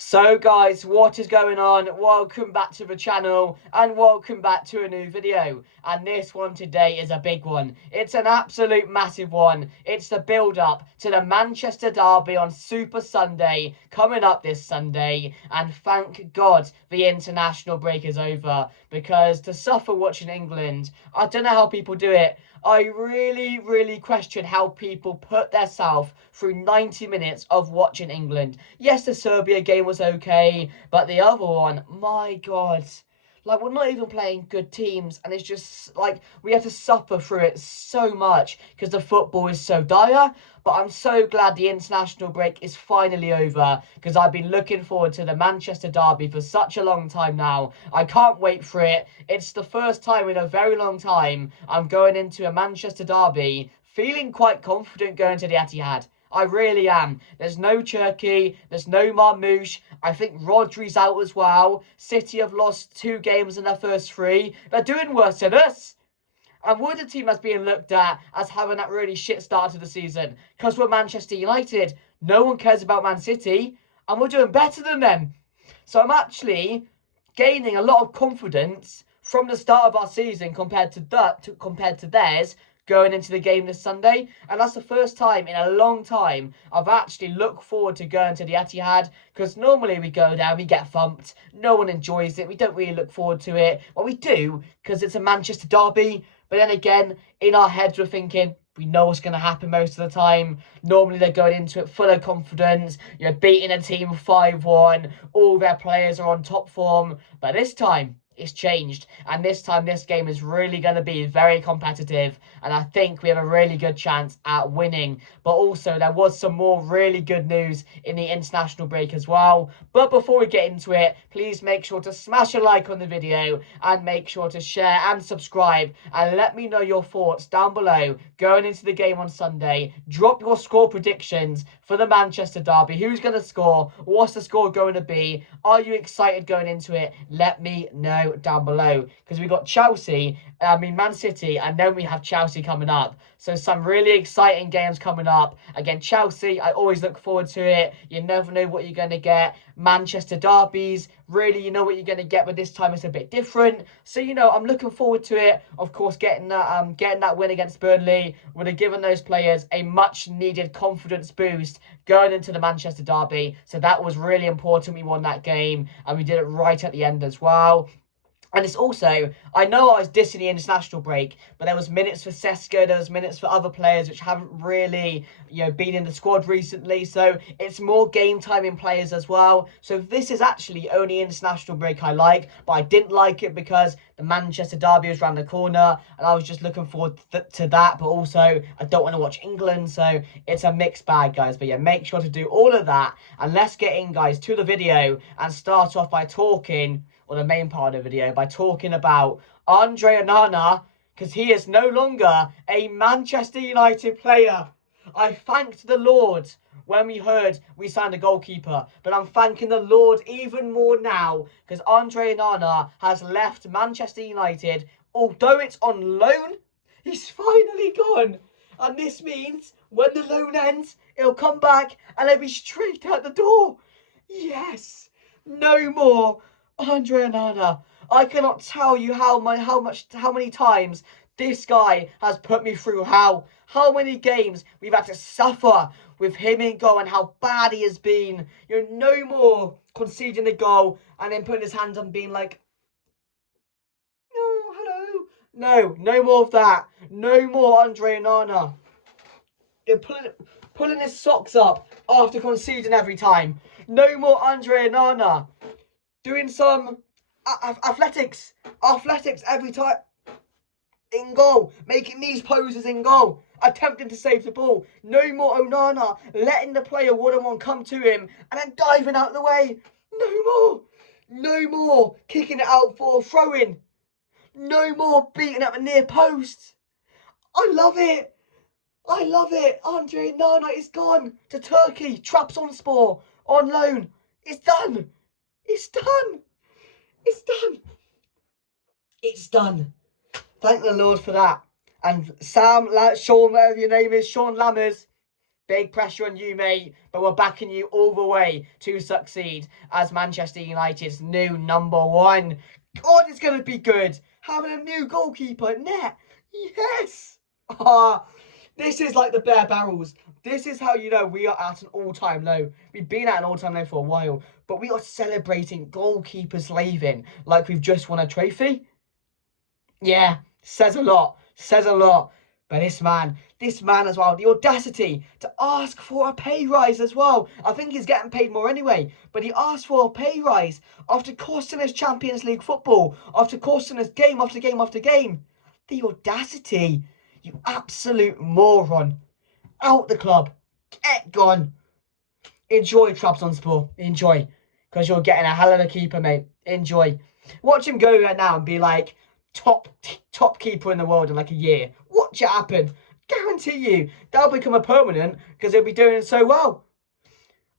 So guys, what is going on? Welcome back to the channel and welcome back to a new video. And this one today is a big one. It's an absolute massive one. It's the build up to the Manchester derby on Super Sunday coming up this Sunday. And thank God the international break is over, because to suffer watching England, I don't know how people do it. I really question how people put themselves through 90 minutes of watching England. Yes, the Serbia game was okay, but the other one, my God. Like, we're not even playing good teams, and it's just, like, we have to suffer through it so much because the football is so dire. But I'm so glad the international break is finally over, because I've been looking forward to the Manchester derby for such a long time now. I can't wait for it. It's the first time in a very long time I'm going into a Manchester derby feeling quite confident going to the Etihad. I really am. There's no Turkey. There's no Marmoush. I think Rodri's out as well. City have lost 2 games in their first 3. They're doing worse than us. And we're the team that's being looked at as having that really shit start to the season, because we're Manchester United. No one cares about Man City, and we're doing better than them. So I'm actually gaining a lot of confidence from the start of our season compared to theirs going into the game this Sunday. And that's the first time in a long time I've actually looked forward to going to the Etihad, because normally we go down, we get thumped, no one enjoys it, we don't really look forward to it. Well, we do, because it's a Manchester derby. But then again, in our heads we're thinking, we know what's going to happen most of the time. Normally they're going into it full of confidence, you're beating a team 5-1, all their players are on top form. But this time, it's changed, and this time this game is really going to be very competitive, and I think we have a really good chance at winning. But also, there was some more really good news in the international break as well. But before we get into it, please make sure to smash a like on the video and make sure to share and subscribe, and let me know your thoughts down below going into the game on Sunday. Drop your score predictions for the Manchester derby. Who's going to score? What's the score going to be? Are you excited going into it? Let me know down below, because we got Man City, and then we have Chelsea coming up. So some really exciting games coming up. Again, Chelsea, I always look forward to it. You never know what you're going to get. Manchester derbies, really, you know what you're going to get, but this time it's a bit different. So, I'm looking forward to it. Of course, getting that win against Burnley would have given those players a much needed confidence boost going into the Manchester derby. So that was really important. We won that game, and we did it right at the end as well. And it's also, I know I was dissing the international break, but there was minutes for Sesko, there was minutes for other players which haven't really, been in the squad recently. So it's more game time in players as well. So this is actually only international break I like, but I didn't like it because the Manchester derby was around the corner, and I was just looking forward to that. But also, I don't want to watch England, so it's a mixed bag, guys. But yeah, make sure to do all of that, and let's get in, guys, to the video and start off by talking, or the main part of the video, by talking about Andre Onana, because he is no longer a Manchester United player. I thanked the Lord when we heard we signed a goalkeeper, but I'm thanking the Lord even more now, because Andre Onana has left Manchester United. Although it's on loan, he's finally gone. And this means when the loan ends, he'll come back and he'll be straight out the door. Yes, no more Andre Onana. I cannot tell you how many times this guy has put me through how many games we've had to suffer with him in goal, and how bad he has been. No more conceding the goal and then putting his hands on, being like, "No, hello." No more of that. No more Andre Onana. You're pulling his socks up after conceding every time. No more Andre Onana doing some athletics every time in goal, making these poses in goal, attempting to save the ball. No more Onana letting the player one-on-one come to him and then diving out of the way. No more kicking it out for a throw-in. No more beating at the near post. I love it. Andre Onana is gone to Turkey, Trabzonspor, on loan. It's done. It's done. Thank the Lord for that. And Sean, whatever your name is, Sean Lammers, Big pressure on you, mate, but we're backing you all the way to succeed as Manchester United's new #1. God, it's going to be good. Having a new goalkeeper, net. Yes. This is like the bare barrels. This is how you know we are at an all-time low. We've been at an all-time low for a while, but we are celebrating goalkeepers leaving like we've just won a trophy. Yeah, says a lot. Says a lot. But this man as well, the audacity to ask for a pay rise as well. I think he's getting paid more anyway, but he asked for a pay rise after costing us Champions League football, after costing us game after game after game. The audacity, you absolute moron. Out the club. Get gone. Enjoy Trabzonspor. Enjoy. Because you're getting a hell of a keeper, mate. Enjoy. Watch him go there now and be like top keeper in the world in like a year. Watch it happen. Guarantee you that'll become a permanent because he'll be doing so well.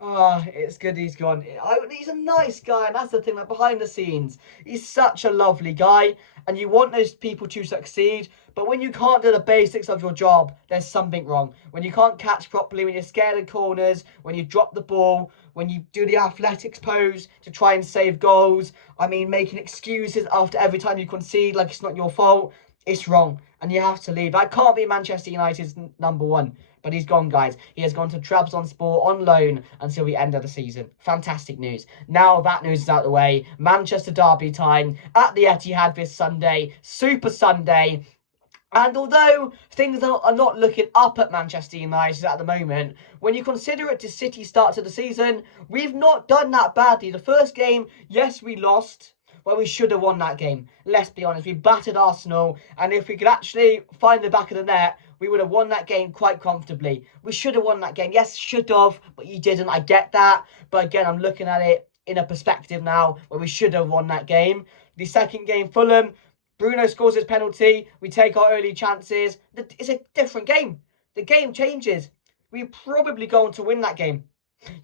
It's good he's gone. He's a nice guy, and that's the thing, like behind the scenes, he's such a lovely guy, and you want those people to succeed, but when you can't do the basics of your job, there's something wrong. When you can't catch properly, when you're scared of corners, when you drop the ball, when you do the athletics pose to try and save goals, making excuses after every time you concede like it's not your fault, it's wrong, and you have to leave. That can't be Manchester United's #1. But he's gone, guys. He has gone to Trabzonspor on loan until the end of the season. Fantastic news. Now that news is out of the way. Manchester derby time at the Etihad this Sunday. Super Sunday. And although things are not looking up at Manchester United at the moment, when you consider it to City's start to the season, we've not done that badly. The first game, yes, we lost. Well, we should have won that game. Let's be honest. We battered Arsenal. And if we could actually find the back of the net, we would have won that game quite comfortably. We should have won that game. Yes, should have, but you didn't. I get that. But again, I'm looking at it in a perspective now where we should have won that game. The second game, Fulham, Bruno scores his penalty. We take our early chances. It's a different game. The game changes. We're probably going to win that game.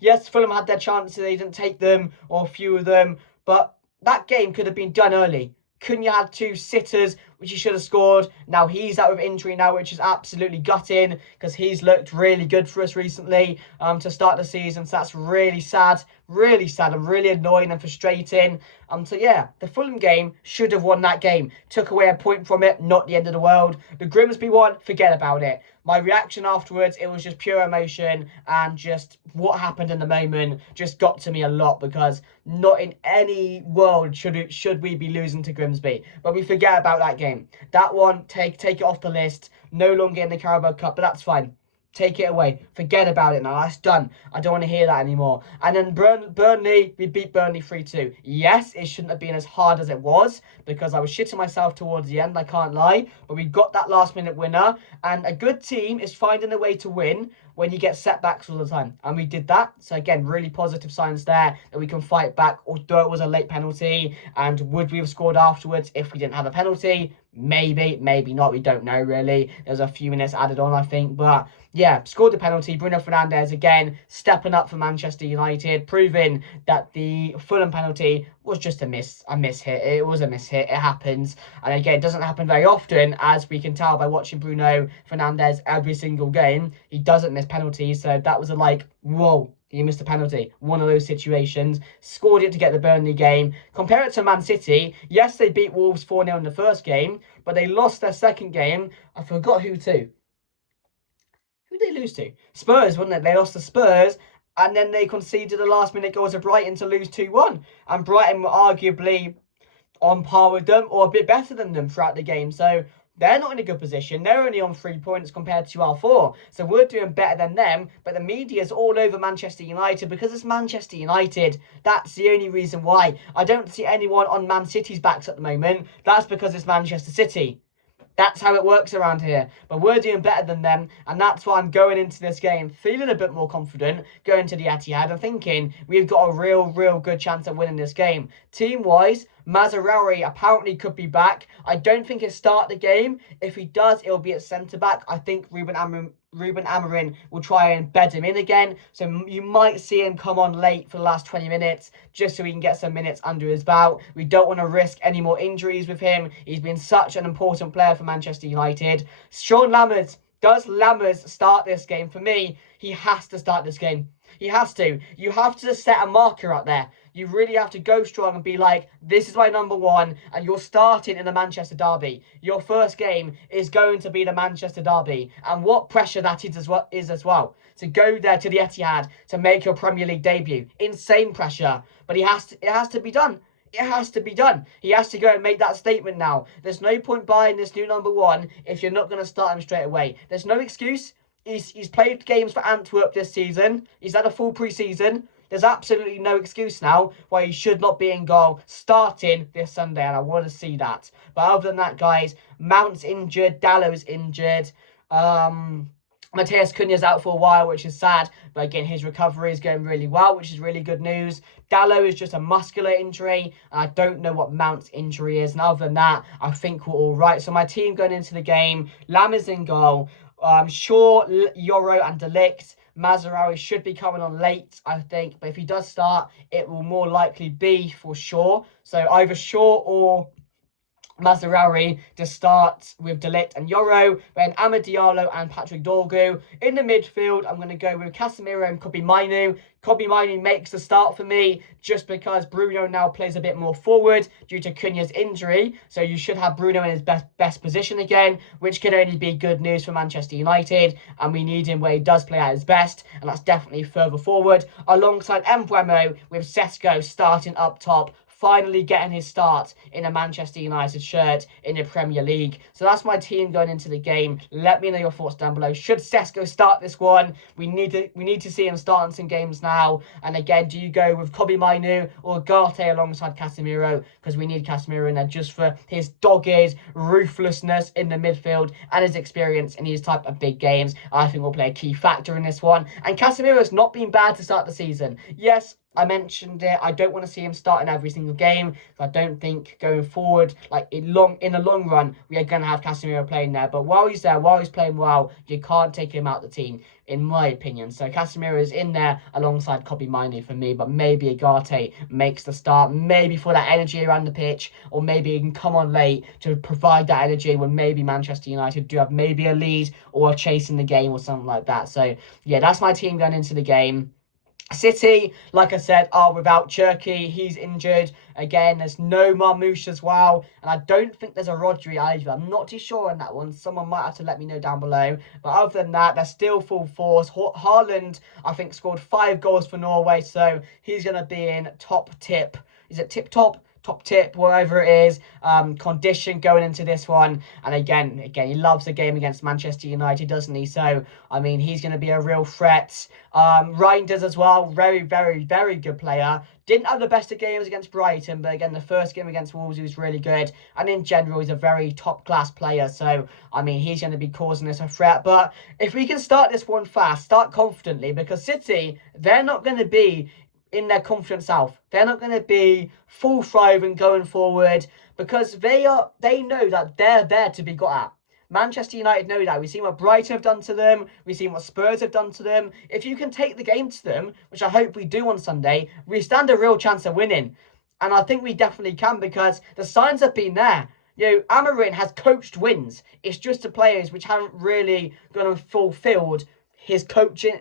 Yes, Fulham had their chances. They didn't take them, or a few of them. But that game could have been done early. Cunha had 2 sitters, which he should have scored. Now he's out with injury now, which is absolutely gutting because he's looked really good for us recently to start the season. So that's really sad and really annoying and frustrating. So yeah, the Fulham game should have won that game. Took away a point from it, not the end of the world. The Grimsby one, forget about it. My reaction afterwards, it was just pure emotion, and just what happened in the moment just got to me a lot, because not in any world should we be losing to Grimsby. But we forget about that game. That one, take it off the list. No longer in the Carabao Cup, but that's fine. Take it away. Forget about it now. That's done. I don't want to hear that anymore. And then Burnley, we beat Burnley 3-2. Yes, it shouldn't have been as hard as it was because I was shitting myself towards the end, I can't lie. But we got that last minute winner. And a good team is finding a way to win when you get setbacks all the time. And we did that. So again, really positive signs there that we can fight back, although it was a late penalty. And would we have scored afterwards if we didn't have a penalty? Maybe, maybe not. We don't know, really. There's a few minutes added on, I think. But yeah, scored the penalty. Bruno Fernandes again stepping up for Manchester United, proving that the Fulham penalty was just a miss hit. It was a miss hit. It happens. And again, it doesn't happen very often, as we can tell by watching Bruno Fernandes every single game. He doesn't miss penalties. So that was whoa. He missed a penalty. One of those situations. Scored it to get the Burnley game. Compare it to Man City. Yes, they beat Wolves 4-0 in the first game, but they lost their second game. I forgot who to. Who did they lose to? Spurs, wasn't it? They lost to Spurs, and then they conceded a last-minute goal to Brighton to lose 2-1. And Brighton were arguably on par with them, or a bit better than them throughout the game. So they're not in a good position. They're only on 3 points compared to our 4. So we're doing better than them. But the media's all over Manchester United because it's Manchester United. That's the only reason why. I don't see anyone on Man City's backs at the moment. That's because it's Manchester City. That's how it works around here. But we're doing better than them, and that's why I'm going into this game feeling a bit more confident, going to the Etihad and thinking we've got a real good chance of winning this game. Team-wise, Mazraoui apparently could be back. I don't think he'll start the game. If he does, it'll be at centre-back. I think Ruben Amorim will try and bed him in again. So you might see him come on late for the last 20 minutes just so he can get some minutes under his belt. We don't want to risk any more injuries with him. He's been such an important player for Manchester United. Lammers Does Lammers start this game? For me, he has to start this game. He has to. You have to set a marker out there. You really have to go strong and be like, this is my number one, and you're starting in the Manchester derby. Your first game is going to be the Manchester derby, and what pressure that is as well. To go there to the Etihad to make your Premier League debut. Insane pressure, but it has to be done. It has to be done. He has to go and make that statement now. There's no point buying this new number one if you're not going to start him straight away. There's no excuse. He's played games for Antwerp this season. He's had a full pre-season. There's absolutely no excuse now why he should not be in goal starting this Sunday, and I want to see that. But other than that, guys, Mount's injured, Dallow's injured. Matheus Cunha's out for a while, which is sad. But again, his recovery is going really well, which is really good news. Dallow is just a muscular injury. And I don't know what Mount's injury is. And other than that, I think we're all right. So my team going into the game, Lammers in goal. Shaw, Yoro and De Ligt. Mazraoui should be coming on late, I think. But if he does start, it will more likely be for Shaw. So either Shaw or Mazraoui to start with De Ligt and Yoro, then Amad Diallo and Patrick Dorgu. In the midfield, I'm going to go with Casemiro and Kobbie Mainoo. Kobbie Mainoo makes the start for me just because Bruno now plays a bit more forward due to Cunha's injury. So you should have Bruno in his best position again, which can only be good news for Manchester United. And we need him where he does play at his best, and that's definitely further forward. Alongside Mbeumo with Sesko starting up top, finally getting his start in a Manchester United shirt in the Premier League. So that's my team going into the game. Let me know your thoughts down below. Should Sesko start this one? We need to see him starting some games now. And again, do you go with Kobbie Mainoo or Garte alongside Casemiro? Because we need Casemiro in there just for his dogged ruthlessness in the midfield and his experience in these type of big games. I think will play a key factor in this one. And Casemiro has not been bad to start the season. Yes, I mentioned it. I don't want to see him starting every single game. I don't think going forward, like in the long run, we are going to have Casemiro playing there. But while he's there, while he's playing well, you can't take him out the team, in my opinion. So Casemiro is in there alongside Kobbie Mainoo for me. But maybe Agate makes the start, maybe for that energy around the pitch, or maybe he can come on late to provide that energy when maybe Manchester United do have maybe a lead or are chasing the game or something like that. So yeah, that's my team going into the game. City, like I said, are without Cherki. He's injured. Again, there's no Marmoush as well. And I don't think there's a Rodri either. I'm not too sure on that one. Someone might have to let me know down below. But other than that, they're still full force. Haaland, I think, scored 5 goals for Norway. So he's going to be in top tip. Is it tip-top? Top tip, wherever it is, condition going into this one. And again, he loves the game against Manchester United, doesn't he? So, I mean, he's going to be a real threat. Reinders as well, very, very, very good player. Didn't have the best of games against Brighton, but again, the first game against Wolves, he was really good. And in general, he's a very top-class player. So, I mean, he's going to be causing us a threat. But if we can start this one fast, start confidently, because City, they're not going to be in their confident self. They're not going to be full thriving going forward because they know that they're there to be got at. Manchester United know that. We've seen what Brighton have done to them. We've seen what Spurs have done to them. If you can take the game to them, which I hope we do on Sunday, we stand a real chance of winning. And I think we definitely can because the signs have been there. You know, Amorim has coached wins. It's just the players which haven't really gone and fulfilled his coaching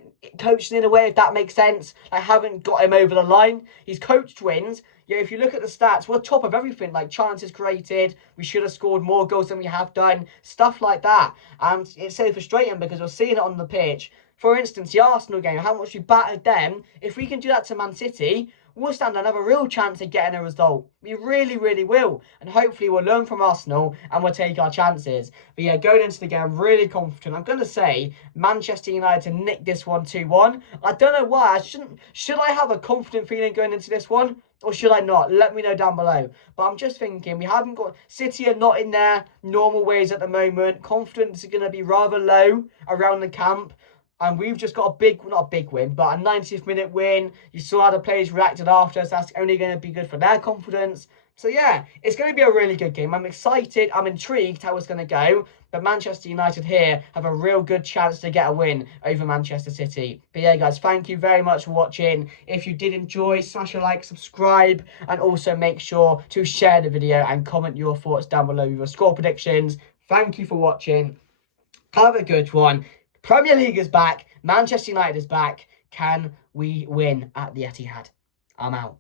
in a way, if that makes sense. I haven't got him over the line. He's coached wins. Yeah, if you look at the stats, we're top of everything. Like chances created, we should have scored more goals than we have done. Stuff like that. And it's so frustrating because we're seeing it on the pitch. For instance, the Arsenal game, how much we battered them. If we can do that to Man City, we'll stand another real chance of getting a result. We really, really will. And hopefully we'll learn from Arsenal and we'll take our chances. But yeah, going into the game, I'm really confident. I'm going to say Manchester United nick this one 2-1. I don't know why. Should I have a confident feeling going into this one? Or should I not? Let me know down below. But I'm just thinking, we haven't got... City are not in their normal ways at the moment. Confidence is going to be rather low around the camp. And we've just got not a big win, but a 90th minute win. You saw how the players reacted after, so that's only going to be good for their confidence. So yeah, it's going to be a really good game. I'm excited, I'm intrigued how it's going to go. But Manchester United here have a real good chance to get a win over Manchester City. But yeah, guys, thank you very much for watching. If you did enjoy, smash a like, subscribe, and also make sure to share the video and comment your thoughts down below with your score predictions. Thank you for watching. Have a good one. Premier League is back. Manchester United is back. Can we win at the Etihad? I'm out.